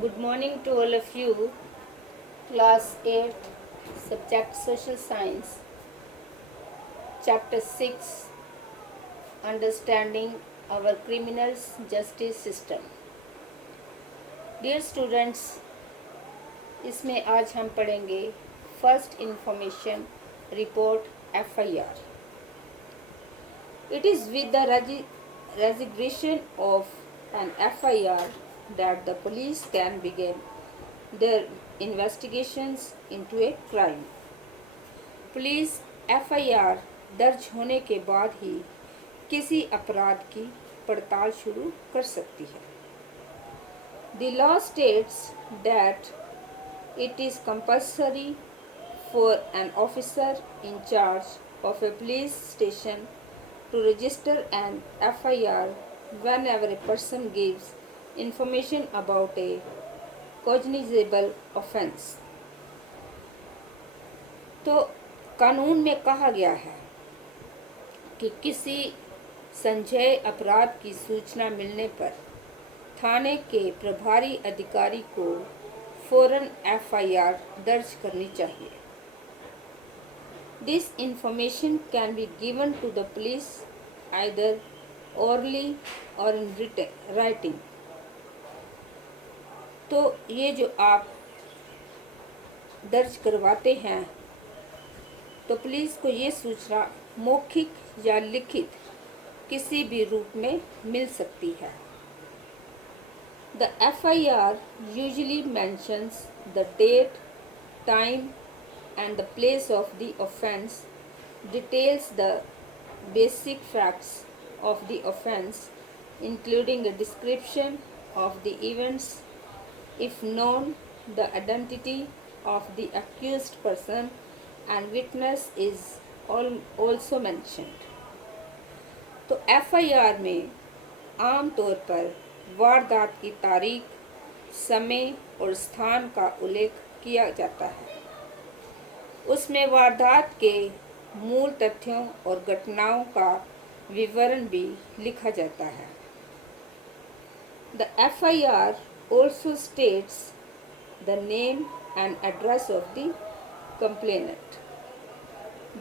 Good morning to all of you. Class 8, Subject Social Science, Chapter 6, Understanding our Criminals Justice System. Dear students, इसमें आज हम पढ़ेंगे first information report FIR. It is with the resignation of an FIR that the police can begin their investigations into a crime. Police FIR दर्ज होने के बाद ही किसी अपराध की पड़ताल शुरू कर सकती है. The law states that it is compulsory for an officer in charge of a police station to register an FIR whenever a person gives information about a cognizable offense. तो कानून में कहा गया है कि किसी संज्ञेय अपराध की सूचना मिलने पर थाने के प्रभारी अधिकारी को फौरन FIR दर्ज करनी चाहिए. This information can be given to the police either orally or in writing. तो ये जो आप दर्ज करवाते हैं तो पुलिस को ये सूचना मौखिक या लिखित किसी भी रूप में मिल सकती है. The FIR usually mentions the date, time and the place of the offense, details the basic facts of the offense, including a description of the events, if known, the identity of the accused person and witness is also mentioned. तो FIR में आम तौर पर वारदात की तारीख, समय और स्थान का उल्लेख किया जाता है. उसमें वारदात के मूल तथ्यों और घटनाओं का विवरण भी लिखा जाता है. The FIR also states the name and address of the complainant.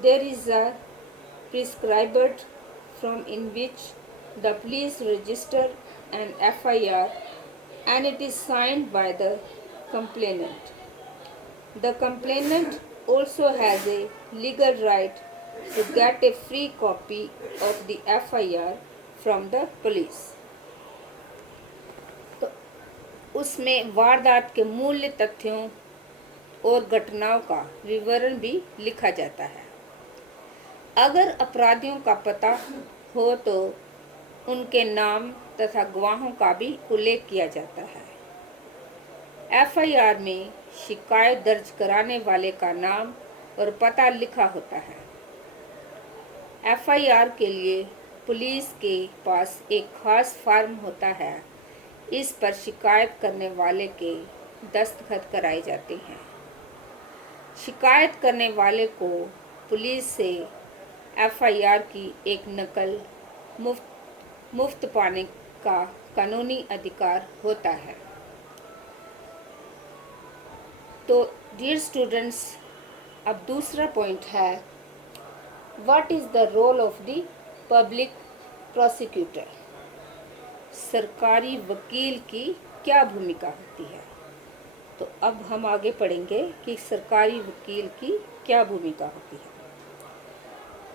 There is a prescribed form in which the police register an FIR and it is signed by the complainant. The complainant also has a legal right to get a free copy of the FIR from the police. तो उसमें वारदात के मूल तथ्यों और घटनाओं का विवरण भी लिखा जाता है. अगर अपराधियों का पता हो तो उनके नाम तथा गवाहों का भी उल्लेख किया जाता है. FIR में शिकायत दर्ज कराने वाले का नाम और पता लिखा होता है. FIR के लिए पुलिस के पास एक खास फॉर्म होता है. इस पर शिकायत करने वाले के दस्तखत कराए जाते हैं. शिकायत करने वाले को पुलिस से FIR की एक नकल मुफ्त पाने का कानूनी अधिकार होता है. तो डियर स्टूडेंट्स, अब दूसरा पॉइंट है, what is the role of the public prosecutor. सरकारी वकील की क्या भूमिका होती है. तो अब हम आगे पढ़ेंगे कि सरकारी वकील की क्या भूमिका होती है.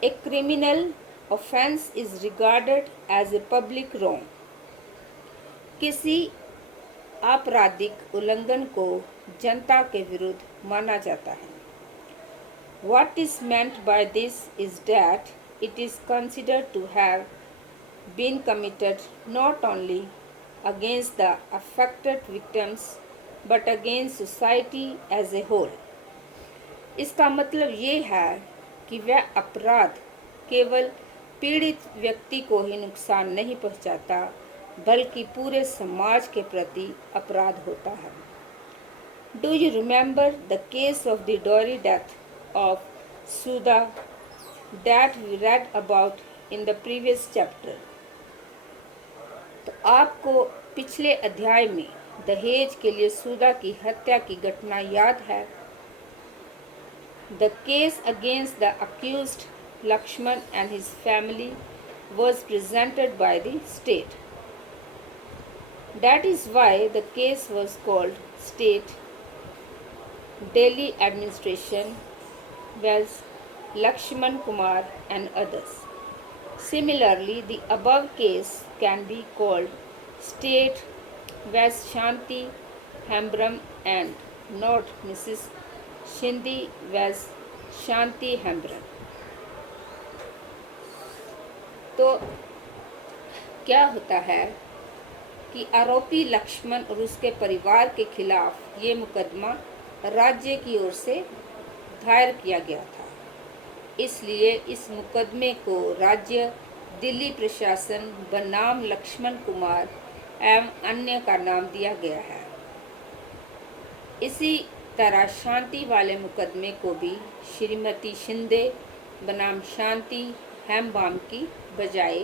A criminal offence is regarded as a public wrong. किसी आपराधिक उल्लंघन को जनता के विरुद्ध माना जाता है. What is meant by this is that it is considered to have been committed not only against the affected victims but against society as a whole. इसका मतलब ये है कि वह अपराध केवल पीड़ित व्यक्ति को ही नुकसान नहीं पहुंचाता बल्कि पूरे समाज के प्रति अपराध होता है. Do you remember the case of the dowry death of Sudha that we read about in the previous chapter? तो आपको पिछले अध्याय में दहेज के लिए सुधा की हत्या की घटना याद है। The case against the accused Lakshman and his family was presented by the state. That is why the case was called State. Delhi administration was Lakshman Kumar and others. Similarly, the above case can be called State was Shanti Hembram and not Mrs. Shinde was Shanti Hembram. तो क्या होता है कि आरोपी लक्ष्मण और उसके परिवार के खिलाफ ये मुकदमा राज्य की ओर से दायर किया गया था। इसलिए इस मुकदमे को राज्य दिल्ली प्रशासन बनाम लक्ष्मण कुमार एवं अन्य का नाम दिया गया है। इसी तरह शांति वाले मुकदमे को भी श्रीमती शिंदे बनाम शांति हेम्बाम की बजाय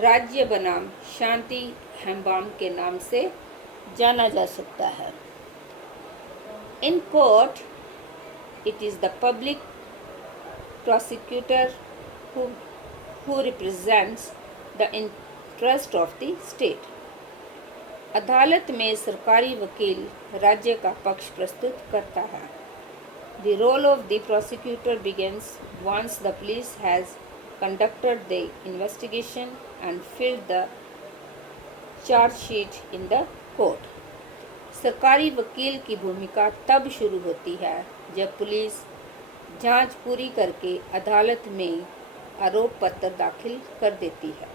राज्य बनाम शांति हेम्बाम के नाम से जाना जा सकता है। In court it is the public prosecutor who represents the interest of the state. अदालत में सरकारी वकील राज्य का पक्ष प्रस्तुत करता है। The role of the prosecutor begins once the police has conducted the investigation and filled the charge sheet in the court. सरकारी वकील की भूमिका तब शुरू होती है जब पुलिस जांच पूरी करके अदालत में आरोप पत्र दाखिल कर देती है।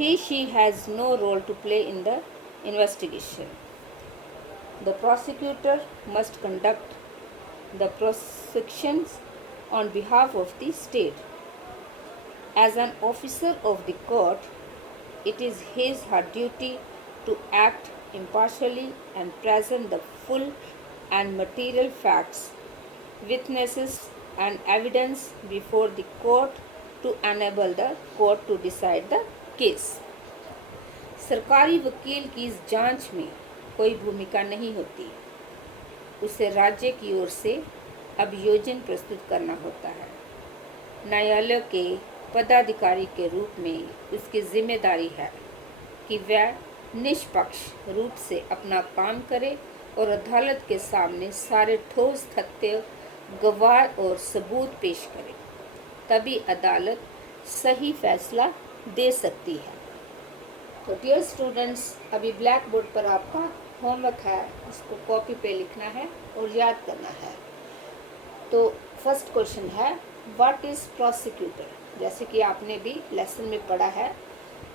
She has no role to play in the investigation. The prosecutor must conduct the prosecutions on behalf of the state. As an officer of the court, it is her duty to act impartially and present the full and material facts, witnesses and evidence before the court to enable the court to decide the case. सरकारी वकील की इस जांच में कोई भूमिका नहीं होती। उसे राज्य की ओर से अभियोजन प्रस्तुत करना होता है। न्यायालय के पदाधिकारी के रूप में उसकी जिम्मेदारी है कि वह निष्पक्ष रूप से अपना काम करे और अदालत के सामने सारे ठोस तथ्य, गवाह और सबूत पेश करे, तभी अदालत सही फैसला दे सकती है। तो डियर स्टूडेंट्स, अभी ब्लैक बोर्ड पर आपका होमवर्क है, उसको कॉपी पे लिखना है और याद करना है। तो फर्स्ट क्वेश्चन है, व्हाट इज प्रोसिक्यूटर? जैसे कि आपने भी लेसन में पढ़ा है,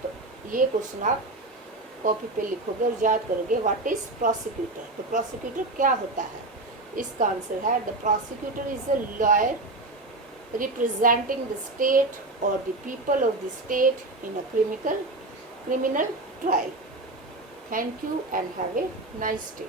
तो ये क्वेश्चन आप कॉपी पे लिखोगे और याद करोगे, व्हाट इज प्रोसिक्यूटर? तो प्रोसिक्यूटर क्या होता है? इसका आंसर है, the prosecutor is a lawyer representing the state or the people of the state in a criminal trial. Thank you and have a nice day.